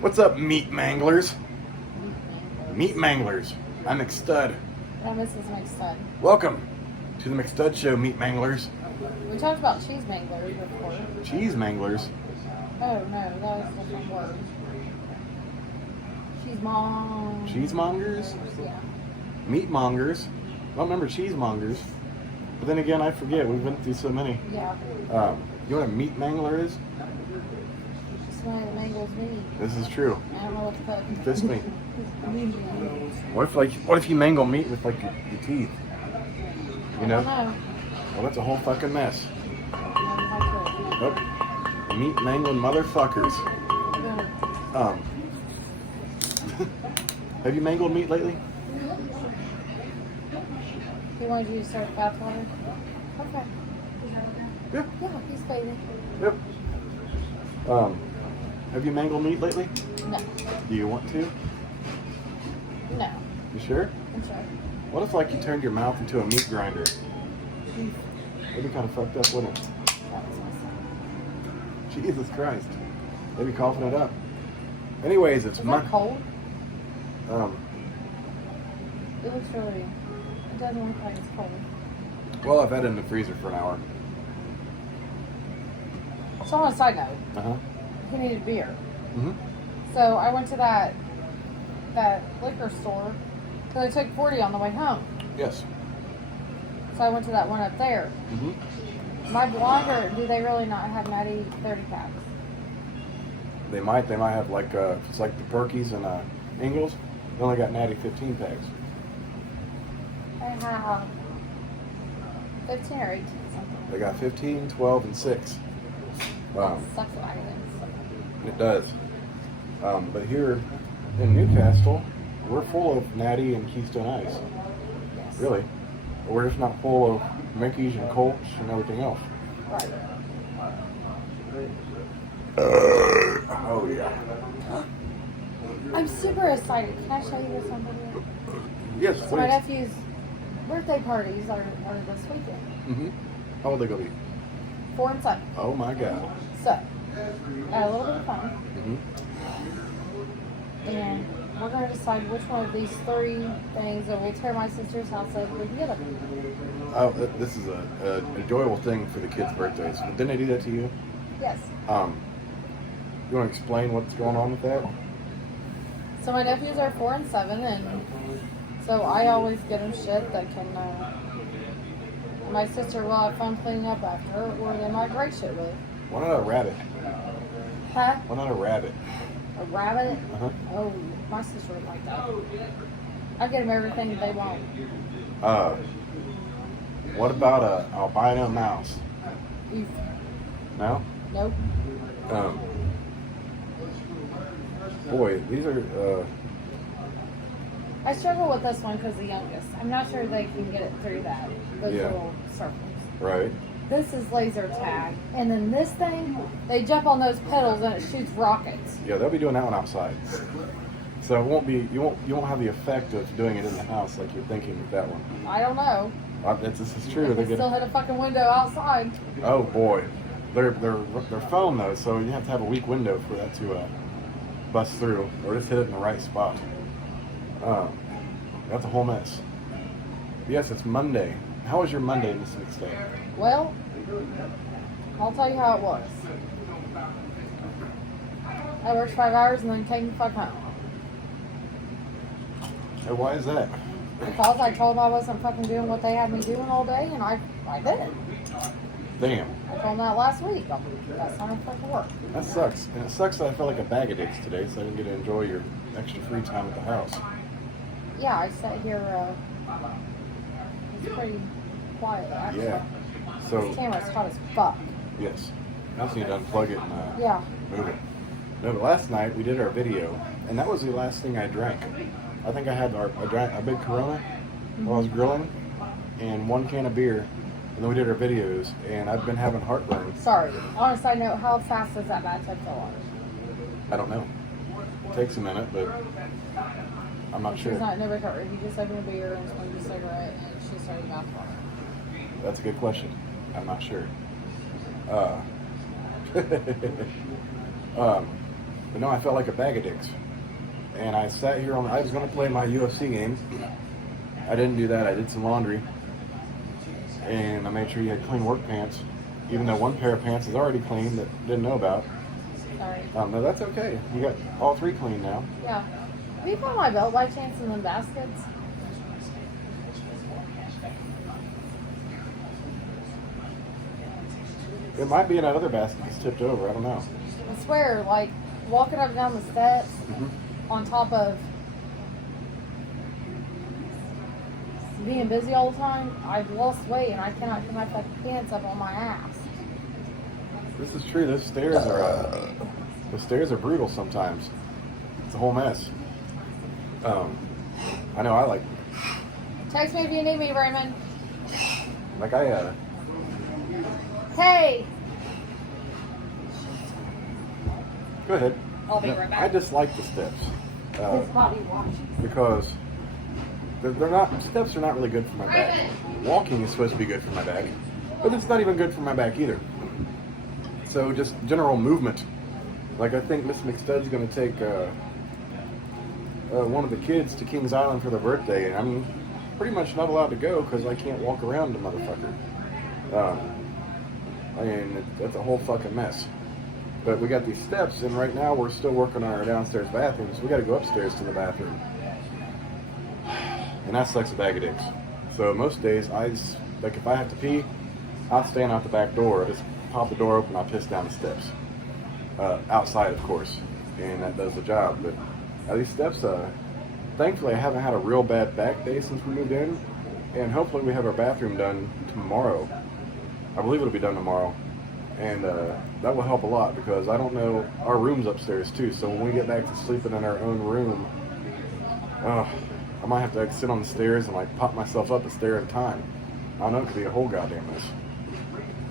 What's up, meat manglers? Meat manglers. I'm McStud. And this is McStud. Welcome to the McStud Show, meat manglers. We talked about cheese manglers before. Cheese manglers? Oh no, that was a different word. Cheesemongers. Cheesemongers? Yeah. Meat mongers. I don't remember cheesemongers. But then again, I forget. We've been through so many. Yeah. You know what a meat mangler is? Somebody that mangles meat. This is true. I don't know what to put. Fist me. What What if you mangle meat with like your teeth? You know? I don't know. Well, that's a whole fucking mess. Nope. Nope. Meat mangling motherfuckers. Have you mangled meat lately? He wanted you to start bath water? Okay. Yeah. Yeah, he's bathing. Yep. Have you mangled meat lately? No. Do you want to? No. You sure? I'm sure. What if like you turned your mouth into a meat grinder? That'd be kind of fucked up, wouldn't it? That was awesome. Jesus Christ. They'd be coughing it up. Anyways, it's Is that cold? It looks really... It doesn't look like it's cold. Well, I've had it in the freezer for an hour. So on a side note, Uh-huh. he needed beer. Mm-hmm. So I went to that liquor store because I took 40 on the way home. Yes. So I went to that one up there. Mm-hmm. My blonde, or do they really not have Meaty 30 packs? They might have like, it's like the Perkies and Ingles. They only got Natty 15 packs. They have 15 or 18 something. They got 15, 12, and 6. Sucks at items. It does. But here in Newcastle, we're full of Natty and Keystone Ice. Yes. Really. We're just not full of Mickey's and Colts and everything else. Right. Oh, yeah. I'm super excited. Can I show you this on video? Yes, So my please. nephew's birthday parties are this weekend. Mm-hmm. How old are they going to be? 4 and 7. Oh, my God. So, a little bit of fun. Mm-hmm. And we're going to decide which one of these 3 things that will tear my sister's house up with together. Oh, this is a enjoyable thing for the kids' birthdays. Didn't they do that to you? Yes. You want to explain what's going on with that? So my nephews are 4 and 7, and so I always get them shit that can, my sister will have fun cleaning up after her, or they might break shit with. Why not a rabbit? Huh? Why not a rabbit? A rabbit? Uh-huh. Oh, my sister would like that. I get them everything they want. What about a albino mouse? Oof. No? Nope. Boy, these are, I struggle with this one because the youngest. I'm not sure they can get it through those Yeah. little circles. right. This is laser tag. And then this thing, they jump on those pedals and it shoots rockets. Yeah, they'll be doing that one outside. So it won't be, you won't have the effect of doing it in the house like you're thinking with that one. I don't know. This is true. They They can get, still hit a fucking window outside. oh boy, they're foam though, so you have to have a weak window for that to bust through, or just hit it in the right spot. That's a whole mess. Yes, it's Monday. How was your Monday, Miss McStay? Well, I'll tell you how it was. I worked 5 hours and then came the fuck home. Hey, why is that? Because I told them I wasn't fucking doing what they had me doing all day, and I did. Damn, I told them that last week. That's not fucking work. that sucks. And it sucks that I felt like a bag of dicks today, so I didn't get to enjoy your extra free time at the house. Yeah, I sat here, it's pretty quiet, actually. Yeah. This So, camera's hot as fuck. yes. I just need to unplug it and Yeah. move it. No, but last night we did our video, and that was the last thing I drank. I think I had I drank a big Corona while I was grilling, and 1 can of beer, and then we did our videos, and I've been having heartburn. Sorry. On a side note, how fast does that bathtub fill on? I don't know. It takes a minute, but I'm not sure. She's not in a hurry. He just opened a beer and smoked a cigarette, and she started bath water. That's a good question. I'm not sure. But no, I felt like a bag of dicks. And I sat here I was going to play my UFC game. I didn't do that. I did some laundry. And I made sure you had clean work pants. Even though one pair of pants is already clean that I didn't know about. Sorry. No, that's okay. You got all 3 clean now. Yeah. Have you put my belt by chance in the baskets? It might be in that other basket that's tipped over. I don't know. I swear, like, walking up and down the steps on top of being busy all the time, I've lost weight and I cannot get my fucking pants up on my ass. This is true. The stairs are brutal sometimes. It's a whole mess. I know. I like. Text me if you need me, Raymond. Like Hey! Go ahead. I'll be right back. I dislike the steps His body watch. because steps are not really good for my back. Walking is supposed to be good for my back, but it's not even good for my back either. So just general movement. Like I think Miss McStud's going to take one of the kids to Kings Island for their birthday, and I'm pretty much not allowed to go because I can't walk around the motherfucker. I mean, that's a whole fucking mess. But we got these steps, and right now we're still working on our downstairs bathroom, so we got to go upstairs to the bathroom. And that sucks a bag of dicks. So most days, if I have to pee, I'll stand out the back door. I just pop the door open, I'll piss down the steps. Outside, of course. And that does the job. But these steps, thankfully I haven't had a real bad back day since we moved in. And hopefully we have our bathroom done tomorrow. I believe it'll be done tomorrow. And that will help a lot because I don't know, our room's upstairs too. So when we get back to sleeping in our own room, I might have to sit on the stairs and like pop myself up a stair at a time. I don't know, it could be a whole goddamn mess.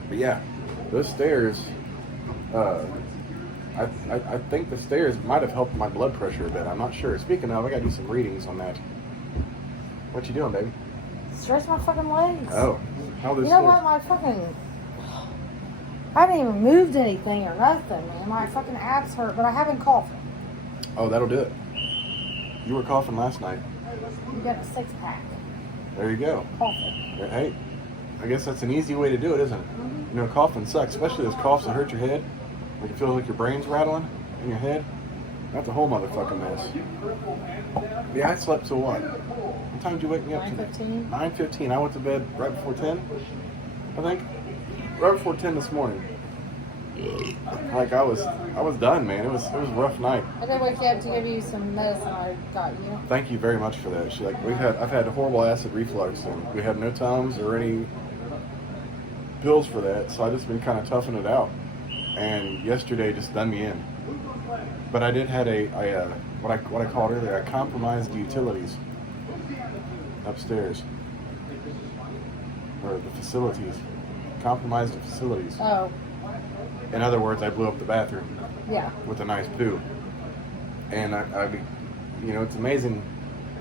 But yeah, those stairs, I think the stairs might have helped my blood pressure a bit. I'm not sure. Speaking of, I gotta do some readings on that. What you doing, baby? Stretch my fucking legs. Oh, how You those know stairs? what? I haven't even moved anything or nothing, man. My fucking abs hurt, but I haven't coughed. Oh, that'll do it. You were coughing last night. You got a 6-pack. There you go. Coughing. Hey, I guess that's an easy way to do it, isn't it? You know, coughing sucks, especially those coughs that hurt your head. Like it feels like your brain's rattling in your head. That's a whole motherfucking mess. Yeah, I slept till what? What time did you wake me up today? 9:15. 9:15. I went to bed right before 10, I think. Right before 10 this morning. Like I was done, man. It was a rough night. I did wake you up to give you some medicine I got you. Thank you very much for that. I've had horrible acid reflux, and we have no Tums or any pills for that, so I just been kind of toughing it out. And yesterday just done me in. But I did had what I called earlier, I compromised utilities upstairs, or the facilities. Compromised the facilities. Oh. In other words, I blew up the bathroom. Yeah. With a nice poo. And it's amazing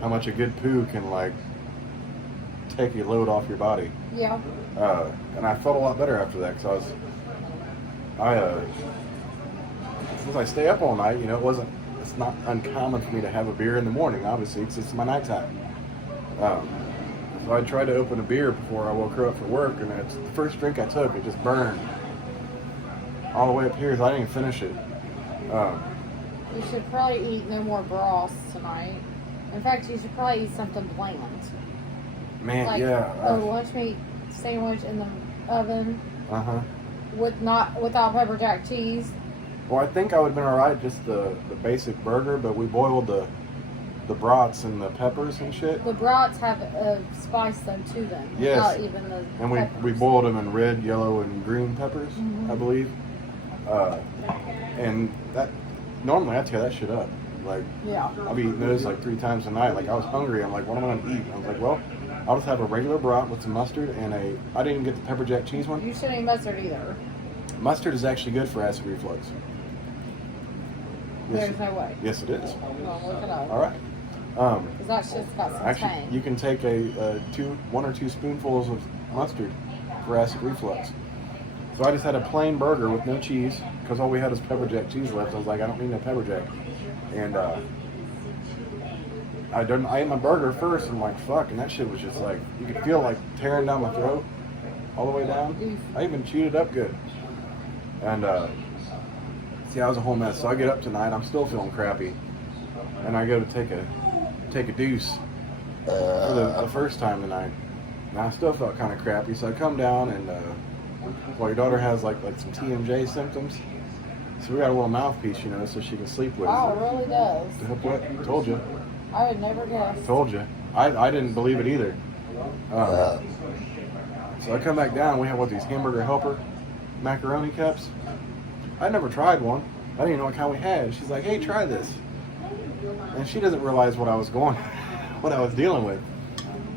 how much a good poo can like take a load off your body. Yeah. And I felt a lot better after that because since I stay up all night, it's not uncommon for me to have a beer in the morning, obviously, because it's my nighttime. So I tried to open a beer before I woke her up for work, and it's the first drink I took, it just burned all the way up here, so I didn't even finish it. You should probably eat no more broths tonight. In fact, you should probably eat something bland. Man, like yeah. a lunch meat sandwich in the oven. Uh-huh. Without pepper jack cheese. Well, I think I would have been alright just the basic burger, but we boiled the brats and the peppers and shit. The brats have a spice though to them. Yes. Without even the And peppers. we boiled them in red, yellow, and green peppers, I believe. And that normally I tear that shit up. Like, Yeah. I'll be eating those like 3 times a night. Like, I was hungry. I'm like, what am I gonna eat? I was like, well, I'll just have a regular brat with some mustard and I didn't even get the pepper jack cheese one. You shouldn't eat mustard either. Mustard is actually good for acid reflux. Yes, There's no way. yes, it is. Well, look it up. All right. Because that shit's got some Actually, tang. you can take 1 or 2 spoonfuls of mustard for acid reflux. So I just had a plain burger with no cheese because all we had was pepper jack cheese left. I was like, I don't need no pepper jack. And I ate my burger first, and I'm like, fuck, and that shit was just like, you could feel like tearing down my throat all the way down. I even chewed it up good. And see, I was a whole mess. So I get up tonight, I'm still feeling crappy, and I go to take a deuce for the first time tonight. And I still felt kind of crappy, so I come down, and well, your daughter has like some TMJ symptoms, so we got a little mouthpiece, you know, so she can sleep with. Oh, it really does. To help what? Told you. I would never guess. Told you. I didn't believe it either. So I come back down. We have these hamburger helper macaroni cups. I never tried one. I didn't even know what kind we had. She's like, "Hey, try this," and she doesn't realize what I was dealing with.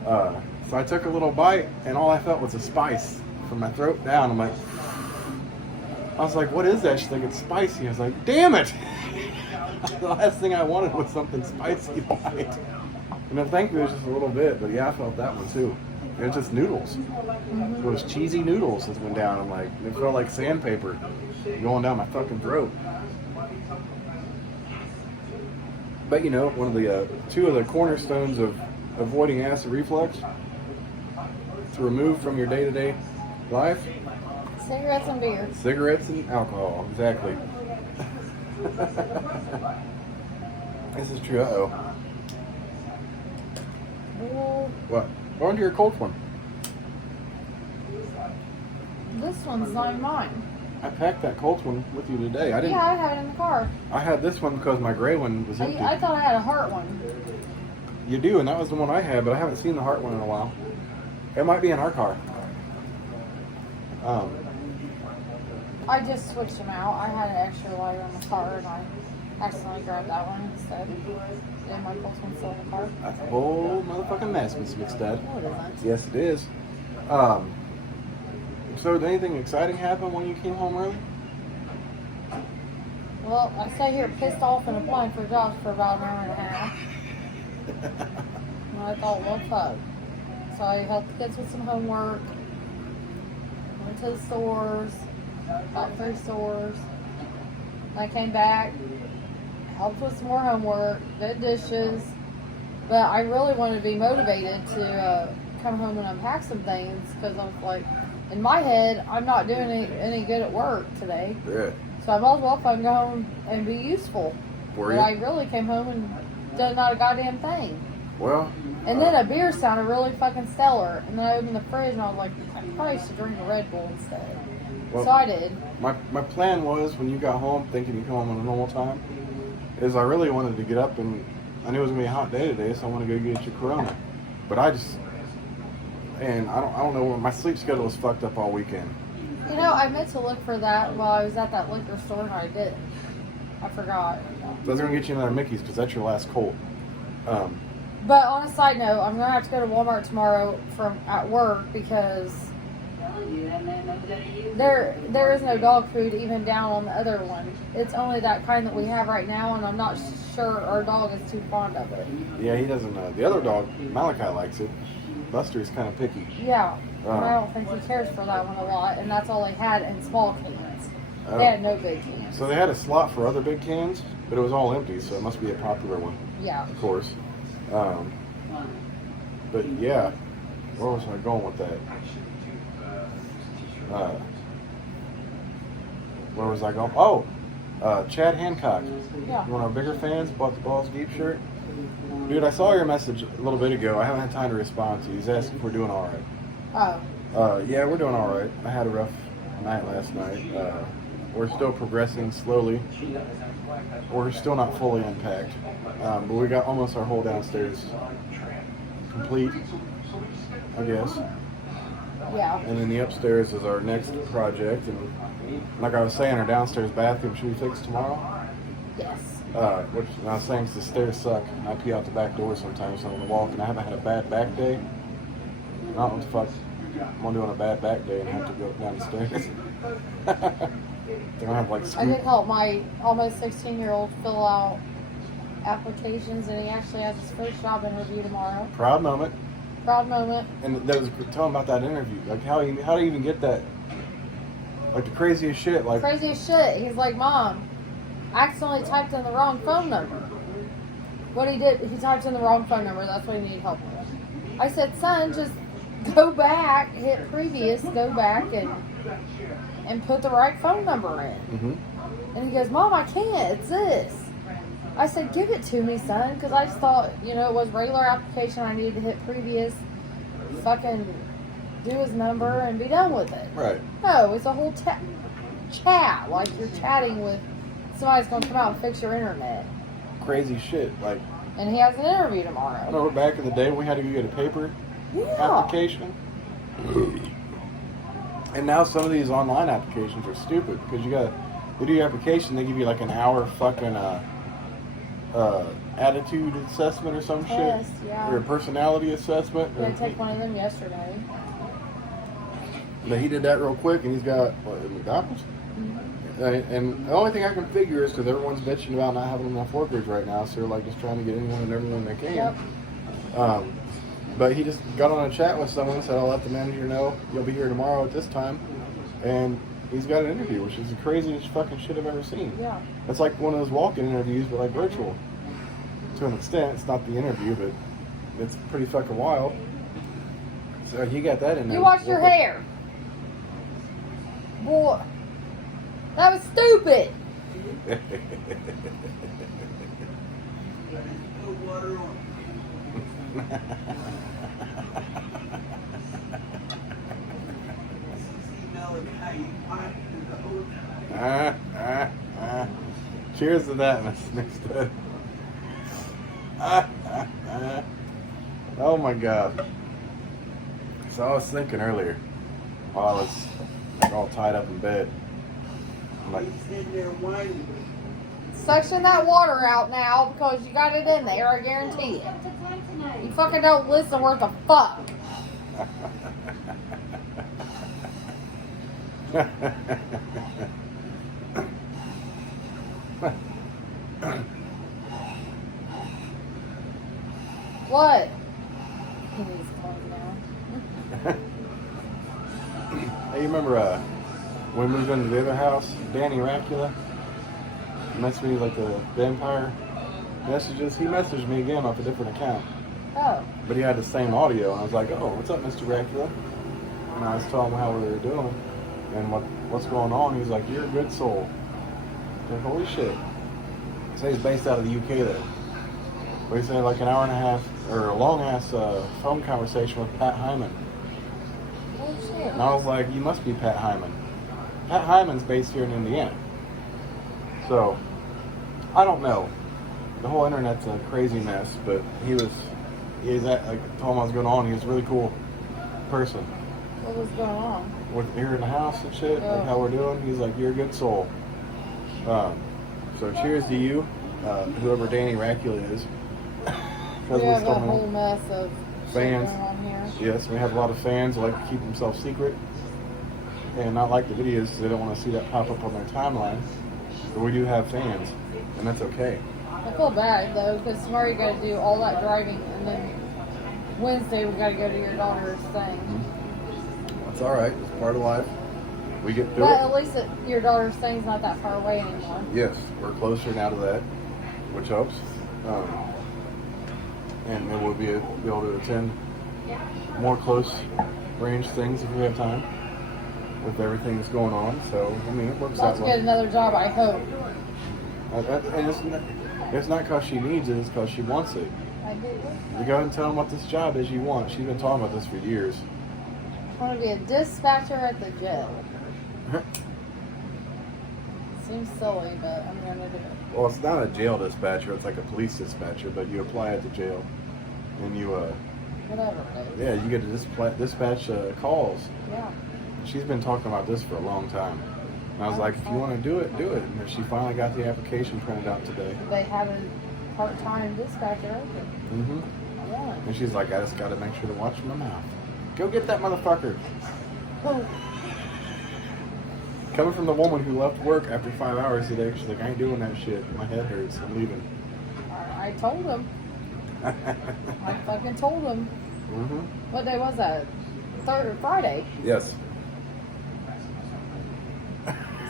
So I took a little bite, and all I felt was a spice from my throat down. I was like, "What is that?" She's like, "It's spicy." I was like, "Damn it!" The last thing I wanted was something spicy tonight. And then thankfully it was just a little bit, but yeah, I felt that one too. It was just noodles. It was cheesy noodles that went down. I'm like, it felt like sandpaper going down my fucking throat. But you know, one of the two of the cornerstones of avoiding acid reflux to remove from your day-to-day life: Cigarettes and beer. Cigarettes and alcohol, exactly. This is true. Uh-oh. What? Go into your cold one. This one's not mine. I packed that Colts one with you today. I didn't. Yeah, I have it in the car. I had this one because my gray one was empty. I thought I had a heart one. You do, and that was the one I had, but I haven't seen the heart one in a while. It might be in our car. I just switched them out. I had an extra lighter in the car, and I accidentally grabbed that one instead. And my Colts one's still in the car. That's a whole motherfucking mess, Miss McStud. No, it isn't. Yes, it is. So did anything exciting happen when you came home early? Well, I sat here pissed off and applying for jobs for about an hour and a half. And I thought, well, fuck. So I helped the kids with some homework. Went to the stores. Bought 3 stores. I came back. Helped with some more homework. Did dishes. But I really wanted to be motivated to come home and unpack some things. Because I was like, in my head, I'm not doing any good at work today. Yeah. So I might as well fucking go home and be useful. Were But you? I really came home and done not a goddamn thing. Well. And then a beer sounded really fucking stellar. And then I opened the fridge and I was like, I probably should drink a Red Bull instead. Well, So I did. My plan was, when you got home, thinking you come home on a normal time, is I really wanted to get up, and I knew it was gonna be a hot day today, so I want to go get your Corona. But I don't know, my sleep schedule was fucked up all weekend. You know, I meant to look for that while I was at that liquor store and I didn't. I forgot. So I was gonna get you another Mickey's because that's your last Colt. But on a side note, I'm gonna have to go to Walmart tomorrow at work because there is no dog food even down on the other one. It's only that kind that we have right now, and I'm not sure our dog is too fond of it. Yeah, he doesn't. The other dog, Malachi, likes it. Buster's kind of picky. Yeah, and I don't think he cares for that one a lot, and that's all they had in small cans. They had no big cans. So they had a slot for other big cans, but it was all empty, so it must be a popular one. Yeah. Of course. But yeah, where was I going with that? Where was I going? Oh, Chad Hancock. Yeah. One of our bigger fans, bought the Balls Deep shirt. Dude, I saw your message a little bit ago. I haven't had time to respond to you. He's asking if we're doing all right. Oh. Yeah, we're doing all right. I had a rough night last night. We're still progressing slowly. We're still not fully unpacked. But we got almost our whole downstairs complete, I guess. Yeah. And then the upstairs is our next project. And like I was saying, our downstairs bathroom should be fixed tomorrow. Yes. Which I was saying, 'cause the stairs suck. I pee out the back door sometimes on the walk, and I haven't had a bad back day. I don't know what the fuck I'm gonna do on a bad back day and have to go down the stairs. They're gonna have like I did help my almost 16-year-old fill out applications, and he actually has his first job interview tomorrow. Proud moment. Proud moment. And that was tell him about that interview. Like how do you even get that Like the craziest shit. Like Craziest shit. He's like, Mom, I accidentally typed in the wrong phone number. What he did, he typed in the wrong phone number. That's what he needed help with. I said, son, just go back, hit previous, go back and put the right phone number in. Mm-hmm. And he goes, Mom, I can't. It's this. I said, give it to me, son, because I just thought, it was regular application. I needed to hit previous, fucking do his number and be done with it. Right. No, it's a whole chat. Like you're chatting with somebody's going to come out and fix your internet. Crazy shit. Like. And he has an interview tomorrow. Remember back in the day we had to go get a paper application? And now some of these online applications are stupid because they do your application, they give you like an hour fucking attitude assessment or some shit. Yeah. Or a personality assessment. I took one of them yesterday. But he did that real quick and he's got, McDonald's? And the only thing I can figure is because everyone's bitching about not having enough workers right now, so they're like just trying to get anyone and everyone they can. Yep. But he just got on a chat with someone and said, I'll let the manager know you'll be here tomorrow at this time. And he's got an interview, which is the craziest fucking shit I've ever seen. Yeah. It's like one of those walk-in interviews, but like virtual. To an extent, it's not the interview, but it's pretty fucking wild. So you got that in there. You washed your hair. Boy. That was stupid. Cheers to that, Miss McStud. Oh my God. So I was thinking earlier, while I was like all tied up in bed, I'm like, Suction that water out now because you got it in there, I guarantee it. You fucking don't listen worth a fuck. What? He needs to calm down. Hey, you remember when we moved into the other house, Danny Racula messaged me like the vampire messages. He messaged me again off a different account. Oh. But he had the same audio, and I was like, oh, what's up, Mr. Racula? And I was telling him how we were doing and what's going on. He's like, you're a good soul. I was like, holy shit. So he's based out of the UK though. But he said like an hour and a half, or a long ass phone conversation with Pat Hyman. Oh shit. And I was like, you must be Pat Hyman. Pat Hyman's based here in Indiana. So, I don't know. The whole internet's a crazy mess, but he's at, like, told him what was going on. He was a really cool person. What was going on? With here in the house and shit, like how we're doing. He's like, you're a good soul. So cheers to you, whoever Danny Racula is. We have a whole mess of fans shit going on here. Yes, we have a lot of fans who like to keep themselves secret and not like the videos because they don't want to see that pop up on their timeline. But we do have fans, and that's okay. I feel bad though because tomorrow you got to do all that driving, and then Wednesday we got to go to your daughter's thing. Mm-hmm. That's all right. It's part of life. We get through But it. at least your daughter's thing's not that far away anymore. Yes, we're closer now to that, which helps. And then we'll be able to attend more close range things if we have time with everything that's going on. So, I mean, it works About out to well. get another job, I hope. And it's not because she needs it, it's because she wants it. I do. You go and tell them what this job is you want. She's been talking about this for years. I want to be a dispatcher at the jail. Seems silly, but I'm going to do it. Well, it's not a jail dispatcher, it's like a police dispatcher, but you apply at the jail. And you, Whatever it is. yeah, you get to dispatch calls. Yeah. She's been talking about this for a long time. And I was like, if you want to do it, do it. And she finally got the application printed out today. They have a part-time dispatcher open. Mm-hmm. Yeah. And she's like, I just got to make sure to watch my mouth. Go get that motherfucker. Coming from the woman who left work after 5 hours today, she's like, I ain't doing that shit. My head hurts. I'm leaving. I told him. I fucking told him. Mm-hmm. What day was that? Friday. Yes.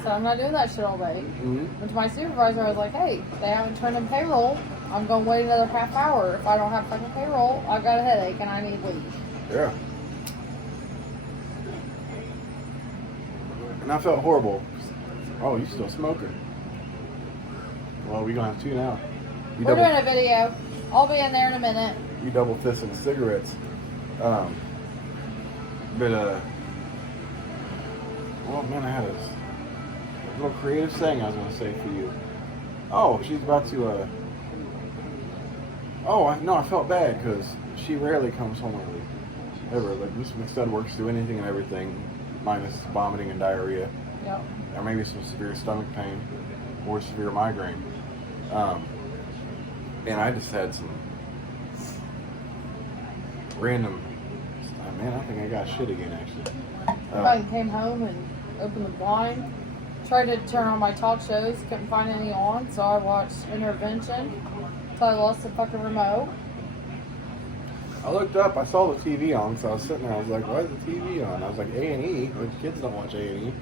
said, I'm not doing that shit all day. Mm-hmm. Went to my supervisor, I was like, hey, they haven't turned in payroll. I'm going to wait another half hour. If I don't have fucking payroll, I've got a headache and I need leave. Yeah. And I felt horrible. Oh, you still smoking? Well, we gonna have two now. We're doing a video. I'll be in there in a minute. You double fisting cigarettes. Well, man, I had a little creative saying I was gonna say for you. Oh, she's about to. I felt bad because she rarely comes home early. Ever. Like, Miss McStud works through anything and everything, minus vomiting and diarrhea. Yep. Or maybe some severe stomach pain or severe migraine. And I just had some random. Man, I think I got shit again, actually. I came home and opened the blind. Tried to turn on my talk shows, couldn't find any on, so I watched Intervention until I lost the fucking remote. I looked up, I saw the TV on, so I was sitting there, I was like, why is the TV on? I was like, A&E, which kids don't watch A&E.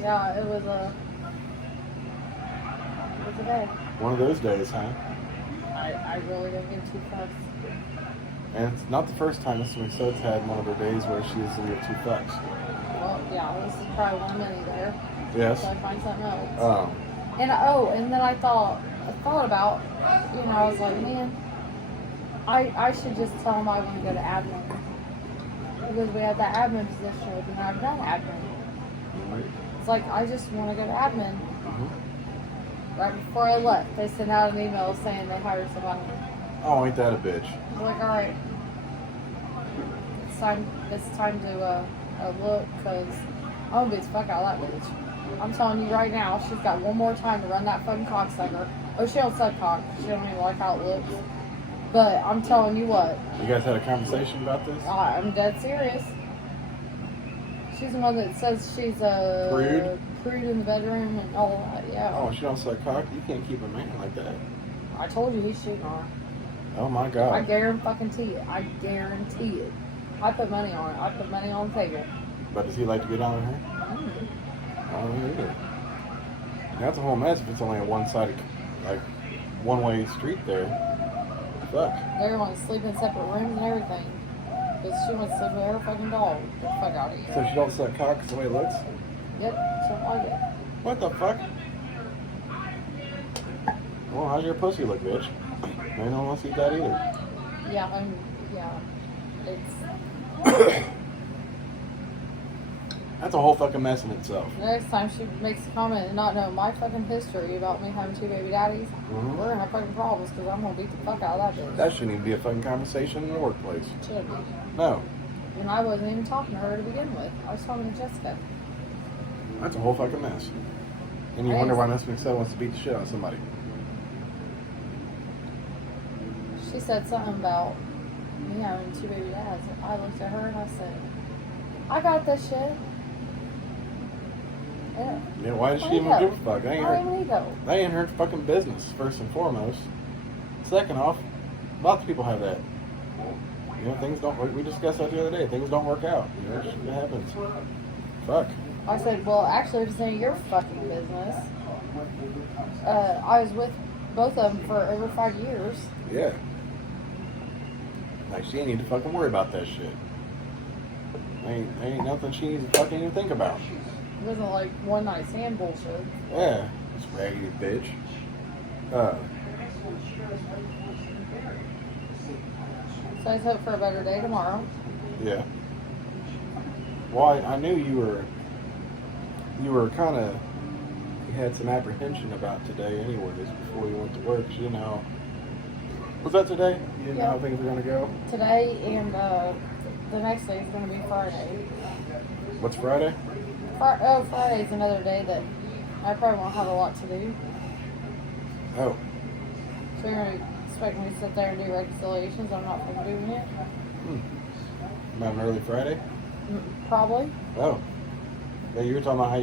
Yeah, it was a day. One of those days, huh? I really don't give two fucks. And it's not the first time Mr. McStud's had one of her days where she doesn't give two fucks. Well, yeah, this is probably one many there. Yes. So I find something else. Um, And then I thought about, I was like, man, I should just tell them I want to go to admin. Because we had that admin position open and I've done admin. It's like, I just want to go to admin. Right before I left, they sent out an email saying they hired somebody. oh, ain't that a bitch? I was like, alright. It's time to look, because I'm going to beat the fuck out of that bitch. I'm telling you right now, she's got one more time to run that fucking cocksucker. Oh, she don't suck cock. She don't even like how it looks. But I'm telling you what. You guys had a conversation about this? I'm dead serious. She's the one that says she's a prude in the bedroom and all that. Yeah. Oh, she don't suck cock? You can't keep a man like that. I told you he's shooting on her. Oh my I God. guarantee it. I guarantee it. I put money on it. I put money on the table. But does he like to get on her? I don't know either. That's a whole mess if it's only a one-sided, like, one-way street there. Fuck. They want to sleep in separate rooms and everything. Because she wants to sleep with her fucking dog. Get the fuck out of here. So she don't suck cock 'cause the way it looks? Yep, something like it. What the fuck? Well, how's your pussy look, bitch? Maybe no one wants to eat that either. Yeah, it's... That's a whole fucking mess in itself. The next time she makes a comment and not know my fucking history about me having two baby daddies, we're gonna have fucking problems because I'm gonna beat the fuck out of that bitch. That shouldn't even be a fucking conversation in the workplace. Should be. No. And I wasn't even talking to her to begin with. I was talking to Jessica. That's a whole fucking mess. And you wonder why Miss McStud wants to beat the shit out of somebody. She said something about me having two baby dads. I looked at her and I said, I got this shit. Yeah, why does she even give a fuck? That ain't her fucking business, first and foremost. Second off, lots of people have that. You know, things don't work. We discussed that the other day. Things don't work out. You know, it happens. Fuck. I said, well, actually, it's none of your fucking business. I was with both of them for over 5 years. Yeah. Like, she ain't need to fucking worry about that shit. Ain't nothing she needs to fucking even think about. It wasn't like one night stand bullshit. Yeah, this raggedy bitch. So I just hope for a better day tomorrow. Yeah. Well, I knew you were kind of, you had some apprehension about today anyways before you went to work. You didn't know. Was that today? You didn't know how things were going to go? Today and the next day is going to be Friday. What's Friday? Friday's another day that I probably won't have a lot to do. Oh. So you're going to expect me to sit there and do reconciliations? I'm not going to be doing it. About an early Friday? Probably. Oh. Yeah, you were talking about how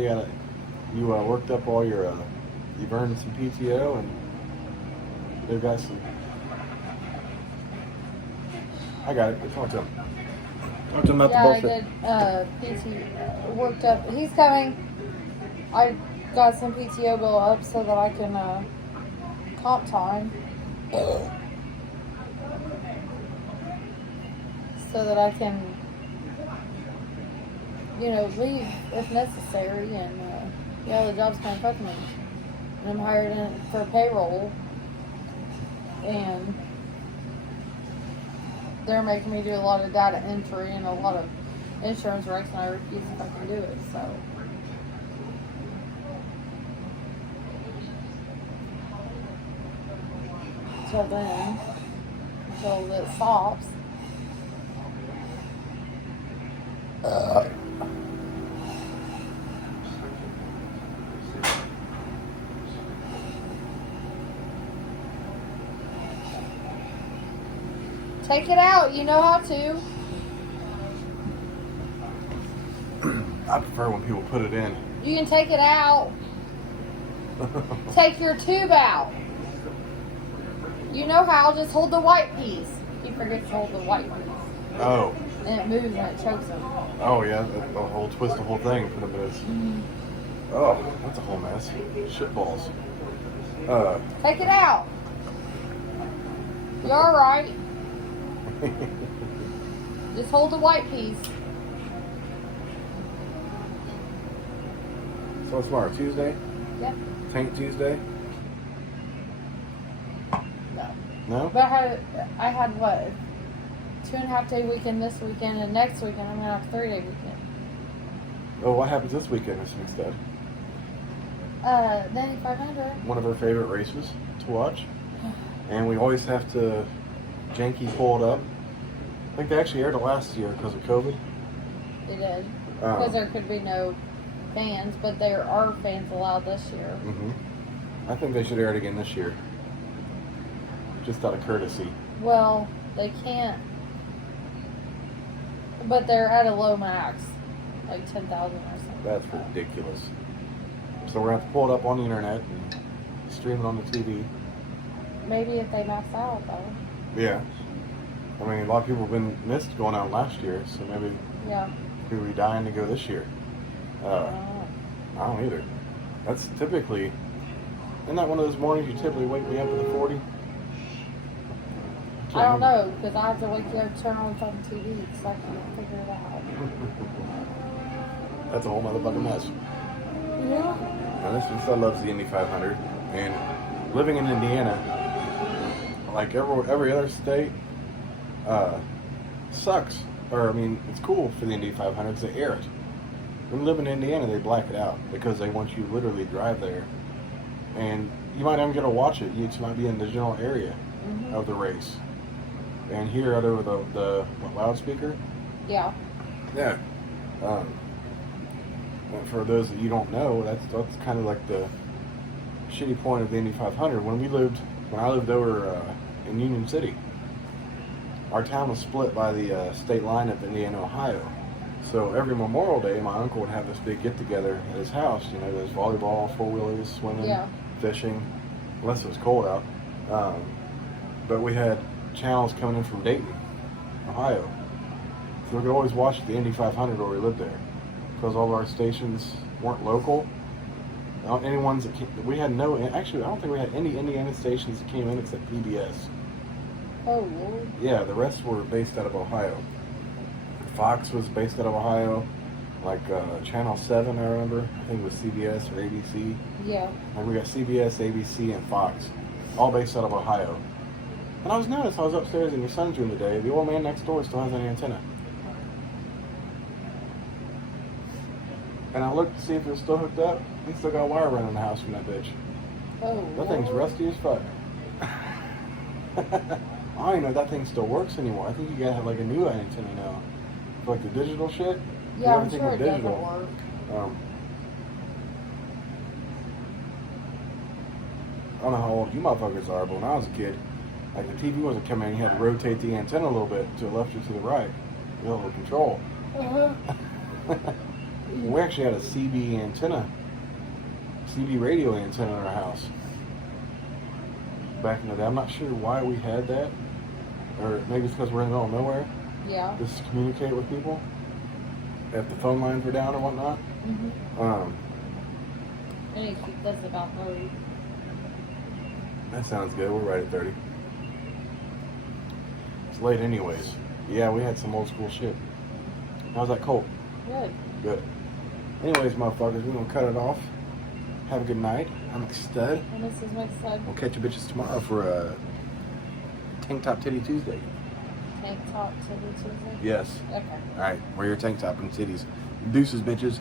you worked up all your, you've earned some PTO and they've got some. I got it. It's on. What's about Yeah, the I bullshit? did PT worked up. He's coming. I got some PTO bill up so that I can comp time. So that I can, leave if necessary. And the job's kind of fucking me. And I'm hired in for payroll. And they're making me do a lot of data entry and a lot of insurance recs, and I refuse to fucking do it, so. Until then, until it stops. Take it out, you know how to. I prefer when people put it in. You can take it out. Take your tube out. You know how, just hold the white piece. He forgets to hold the white piece. Oh. And it moves and it chokes him. Oh, yeah. The whole twist, the whole thing. Put it in. Oh, that's a whole mess. Shit balls. Take it out. You're alright. Just hold the white piece. So it's tomorrow, Tuesday? Yep. Tank Tuesday? No. No? But I had what? 2.5 day weekend this weekend, and next weekend I'm gonna have a 3 day weekend. Oh, what happens this weekend, Miss McStud? The Indy 500. One of our favorite races to watch. And we always have to janky pull it up. I think they actually aired it last year because of COVID. They did. Because there could be no fans, but there are fans allowed this year. Mm-hmm. I think they should air it again this year. Just out of courtesy. Well, they can't. But they're at a low max. Like 10,000 or something. That's ridiculous. So we're going to have to pull it up on the internet and stream it on the TV. Maybe if they max out, though. Yeah. I mean, a lot of people have been missed going out last year, so maybe people will be dying to go this year. I don't either. That's typically, isn't that one of those mornings you typically wake me up at the 40? I don't know, because I have to wake you up, turn on the fucking TV, so I can figure it out. That's a whole nother fucking mess. Yeah. Now, this one loves the Indy 500, and living in Indiana, like every other state, sucks. Or, I mean, it's cool for the Indy 500 because they air it. When you live in Indiana, they black it out because they want you to literally drive there. And you might not even get to watch it. You just might be in the general area of the race. And hear it over the loudspeaker. Yeah. Yeah. And for those that you don't know, that's kind of like the shitty point of the Indy 500. When I lived over in Union City, our town was split by the state line of Indiana, Ohio. So every Memorial Day, my uncle would have this big get-together at his house. You know, there's volleyball, four-wheelers, swimming, fishing, unless it was cold out. But we had channels coming in from Dayton, Ohio. So we could always watch the Indy 500 where we lived there. Because all of our stations weren't local. Any ones that we had no, actually I don't think we had any Indiana stations that came in except PBS. Oh, Lord. Yeah, the rest were based out of Ohio. Fox was based out of Ohio. Like Channel 7, I remember. I think it was CBS or ABC. Yeah. Like we got CBS, ABC, and Fox. All based out of Ohio. And I was upstairs in your son's room today. The old man next door still has an antenna. And I looked to see if it was still hooked up. He still got wire running in the house from that bitch. Oh, That thing's rusty as fuck. I don't even know if that thing still works anymore. I think you gotta have like a new antenna now. For like the digital shit. Yeah, I'm sure it doesn't work. I don't know how old you motherfuckers are, but when I was a kid, like the TV wasn't coming in, you had to rotate the antenna a little bit to the left or to the right. You know, to control. We actually had a CB radio antenna in our house back in the day. I'm not sure why we had that, or maybe it's because we're in the middle of nowhere. Yeah. Just to communicate with people. If the phone lines were down or whatnot. And he does it about 30. That sounds good. We're right at 30. It's late anyways. Yeah, we had some old school shit. How's that cold? Good. Good. Anyways, motherfuckers, we're gonna cut it off. Have a good night. I'm McStud. And this is McStud's. We'll catch you bitches tomorrow for a Tank Top Titty Tuesday. Tank top to the Tuesday? Yes. Okay. Alright, wear your tank top and titties. Deuces, bitches.